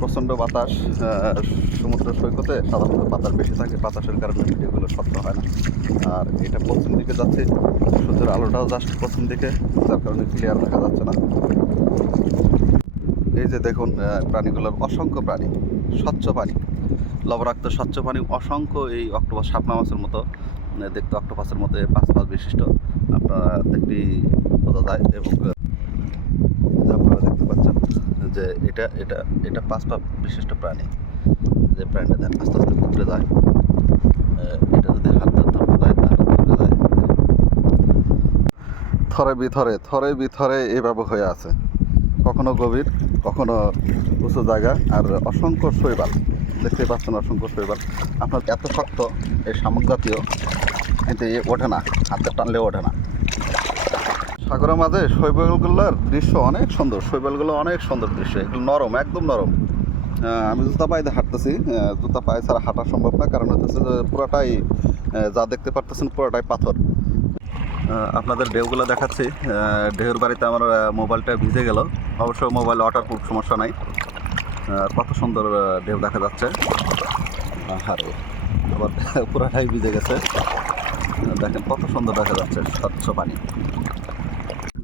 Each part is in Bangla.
প্রচণ্ড বাতাস। সমুদ্র সৈকতে সাধারণত বাতাস বেশি থাকে, বাতাসের কারণে ভিডিওগুলো স্বচ্ছ হয় না। আর এটা পশ্চিম দিকে যাচ্ছে, সূর্যের আলোটাও জাস্ট পশ্চিম দিকে, যার কারণে ক্লিয়ার দেখা যাচ্ছে না। এই যে দেখুন প্রাণীগুলোর অসংখ্য প্রাণী, স্বচ্ছ পানি, লবণাক্ত স্বচ্ছ পানি, অসংখ্য এই অক্টোপাস শাপলা মাছের মতো দেখতে, অক্টোপাসের মধ্যে 5 পা বিশিষ্ট আপনারা দেখতেই বোঝা যায়। এবং আপনারা দেখতে পাচ্ছেন যে এটা এটা এটা 5 পা বিশিষ্ট প্রাণী। যে প্রাণীটা দেন আস্তে আস্তে ঘুরে যায়, এটা যদি হাত ধরতে যায় তাহলে ঘুরে যায়। থরে বিথরে এইভাবে হয়ে আছে, কখনো গভীর, কখনো উঁচু জায়গা। আর অসংখ্য শৈবাল দেখতেই পাচ্ছেন, অসংখ্য শৈবাল। আপনার এত শক্ত এই শামুক জাতীয়, কিন্তু এ ওঠে না, হাতে টানলেও ওঠে না। সাগরের মাঝে শৈবালগুলোর দৃশ্য অনেক সুন্দর, শৈবালগুলো অনেক সুন্দর দৃশ্য, এগুলো নরম, একদম নরম। আমি জুতা পায়ে হাঁটতেছি, জুতা পায়ে ছাড়া হাঁটা সম্ভব না, কারণ হচ্ছে যে পুরোটাই যা দেখতে পারতেছেন পুরোটাই পাথর। আপনাদের ঢেউগুলো দেখাচ্ছি। ঢেউর বাড়িতে আমার মোবাইলটা ভিজে গেল, অবশ্য মোবাইল ওয়াটারপ্রুফ, সমস্যা নাই। কত সুন্দর ঢেউ দেখা যাচ্ছে। আরে আবার পুরোটাই ভিজে গেছে, দেখেন কত সুন্দর দেখা যাচ্ছে, স্বচ্ছ পানি।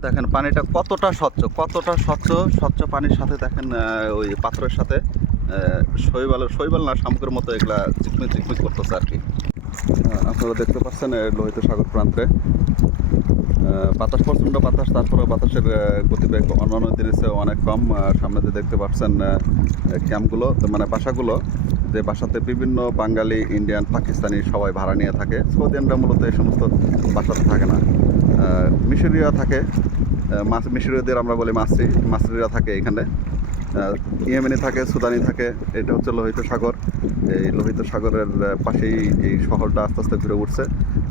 দেখেন পানিটা কতটা স্বচ্ছ, কতটা স্বচ্ছ, স্বচ্ছ পানির সাথে দেখেন ওই পাথরের সাথে শৈবাল না শামুকের মতো এগুলা চিকমিক চিকমিক করতেছে আর কি। আপনারা দেখতে পাচ্ছেন লোহিত সাগর প্রান্তে বাতাস, প্রচণ্ড বাতাস, তারপরে বাতাসের গতিবেগ অন্যান্য দিনের চেয়ে অনেক কম। সামনে যে দেখতে পাচ্ছেন ক্যাম্পগুলো, মানে বাসাগুলো, যে বাসাতে বিভিন্ন বাঙালি, ইন্ডিয়ান, পাকিস্তানি সবাই ভাড়া নিয়ে থাকে। সৌদিয়ানরা মূলত এই সমস্ত বাসাতে থাকে না, মিশরীয়রা থাকে। মিশরীয়দের আমরা বলি মাসরিরা থাকে এখানে। ইয়েমেনি থাকে, সুদানি থাকে। এটা হচ্ছে লোহিত সাগর। এই লোহিত সাগরের পাশেই এই শহরটা আস্তে আস্তে ঘুরে উঠছে।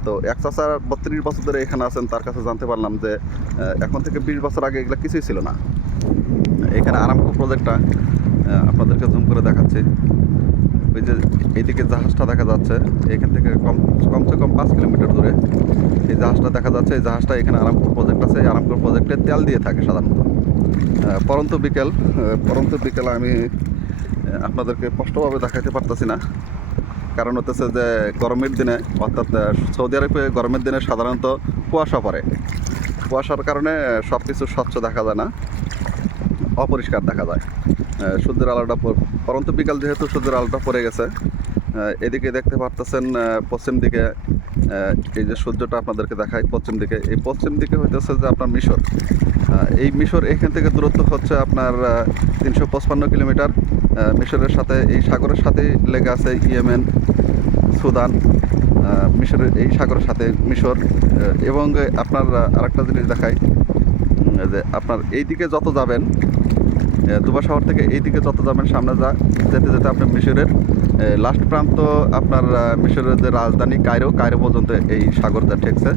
তো এক চাচা 32 বছর ধরে এখানে আছেন, তার কাছে জানতে পারলাম যে এখন থেকে 20 বছর আগে এগুলো কিছুই ছিল না। এখানে আরামকো প্রজেক্টটা আপনাদেরকে জুম করে দেখাচ্ছি। ওই যে এইদিকে জাহাজটা দেখা যাচ্ছে, এখান থেকে কমসে কম 5 কিলোমিটার দূরে এই জাহাজটা দেখা যাচ্ছে। এই জাহাজটা এখানে আরামকো প্রজেক্ট আছে, এই আরামকো প্রজেক্টে তেল দিয়ে থাকে সাধারণত। পরন্তু বিকেল আমি আপনাদেরকে স্পষ্টভাবে দেখাতে পারতেছি না, কারণ হতেছে যে গরমের দিনে, অর্থাৎ সৌদি আরবে গরমের দিনে সাধারণত কুয়াশা পড়ে। কুয়াশার কারণে সব কিছু স্বচ্ছ দেখা যায় না, অপরিষ্কার দেখা যায়। সূর্যের আলোটা, পরন্ত বিকাল যেহেতু সূর্যের আলোটা পড়ে গেছে, এদিকে দেখতে পারতেছেন পশ্চিম দিকে এই যে সূর্যটা আপনাদেরকে দেখায় পশ্চিম দিকে, এই পশ্চিম দিকে হইতেছে যে আপনার মিশর। এই মিশর এখান থেকে দূরত্ব হচ্ছে আপনার 355 কিলোমিটার। মিশরের সাথে, এই সাগরের সাথেই লেগে আছে ইয়েমেন, সুদান। মিশরের এই সাগরের সাথে মিশর। এবং আপনার আরেকটা জিনিস দেখাই, যে আপনার এই দিকে যত যাবেন, দুবাই শহর থেকে এই দিকে যত যাবেন সামনে যেতে যেতে আপনার মিশরের লাস্ট প্রান্ত, আপনার মিশরের যে রাজধানী কায়রো পর্যন্ত এই সাগরটা ঠেকছে,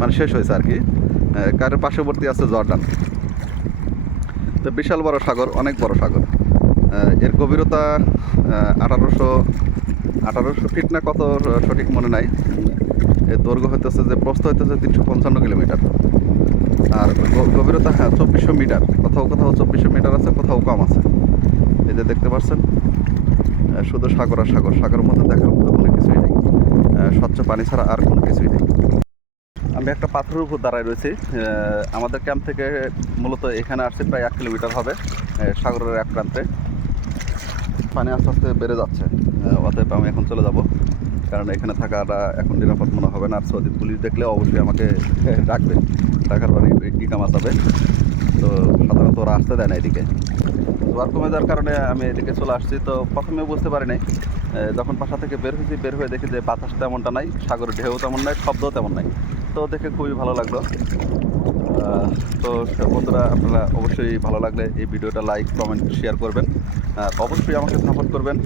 মানে শেষ হয়েছে আর কি। কায়রোর পার্শ্ববর্তী আছে জর্ডান। তো বিশাল বড় সাগর, অনেক বড় সাগর। এর গভীরতা 1800 ফিট না কত সঠিক মনে নাই। এর দৈর্ঘ্য হইতেছে, যে প্রস্থ হইতেছে 355 কিলোমিটার। আর গভীরতা 2400 মিটার, কোথাও কোথাও 2400 মিটার আছে, কোথাও কম আছে। এই যে দেখতে পাচ্ছেন শুধু সাগর আর সাগর, সাগরের মধ্যে দেখার মতো কোনো কিছুই নেই, স্বচ্ছ পানি ছাড়া আর কোনো কিছুই নেই। আমি একটা পাথরের উপর দাঁড়ায় রয়েছি। আমাদের ক্যাম্প থেকে মূলত এখানে আসছে প্রায় 1 কিলোমিটার হবে, সাগরের এক প্রান্তে। পানি আস্তে আস্তে বেড়ে যাচ্ছে, অতএব আমি এখন চলে যাব, কারণ এখানে থাকাটা এখন নিরাপদ মনে হবে না। আর সৌদি পুলিশ দেখলে অবশ্যই আমাকে ডাকবে, টাকার বাড়ি ইকামা যাবে। তো সাধারণত ওরা আসতে দেয় না এদিকে। জোয়ার কমে যাওয়ার কারণে আমি এদিকে চলে আসছি। তো প্রথমে বুঝতে পারি নাই, যখন বাসা থেকে বের হয়ে দেখি যে বাতাস তেমনটা নাই, সাগরের ঢেউ তেমন নাই, শব্দও তেমন নাই। তো দেখে খুবই ভালো লাগলো। তো বন্ধুরা, আপনারা অবশ্যই ভালো লাগলে এই ভিডিওটা লাইক, কমেন্ট, শেয়ার করবেন। আর অবশ্যই আমাকে সাপোর্ট করবেন।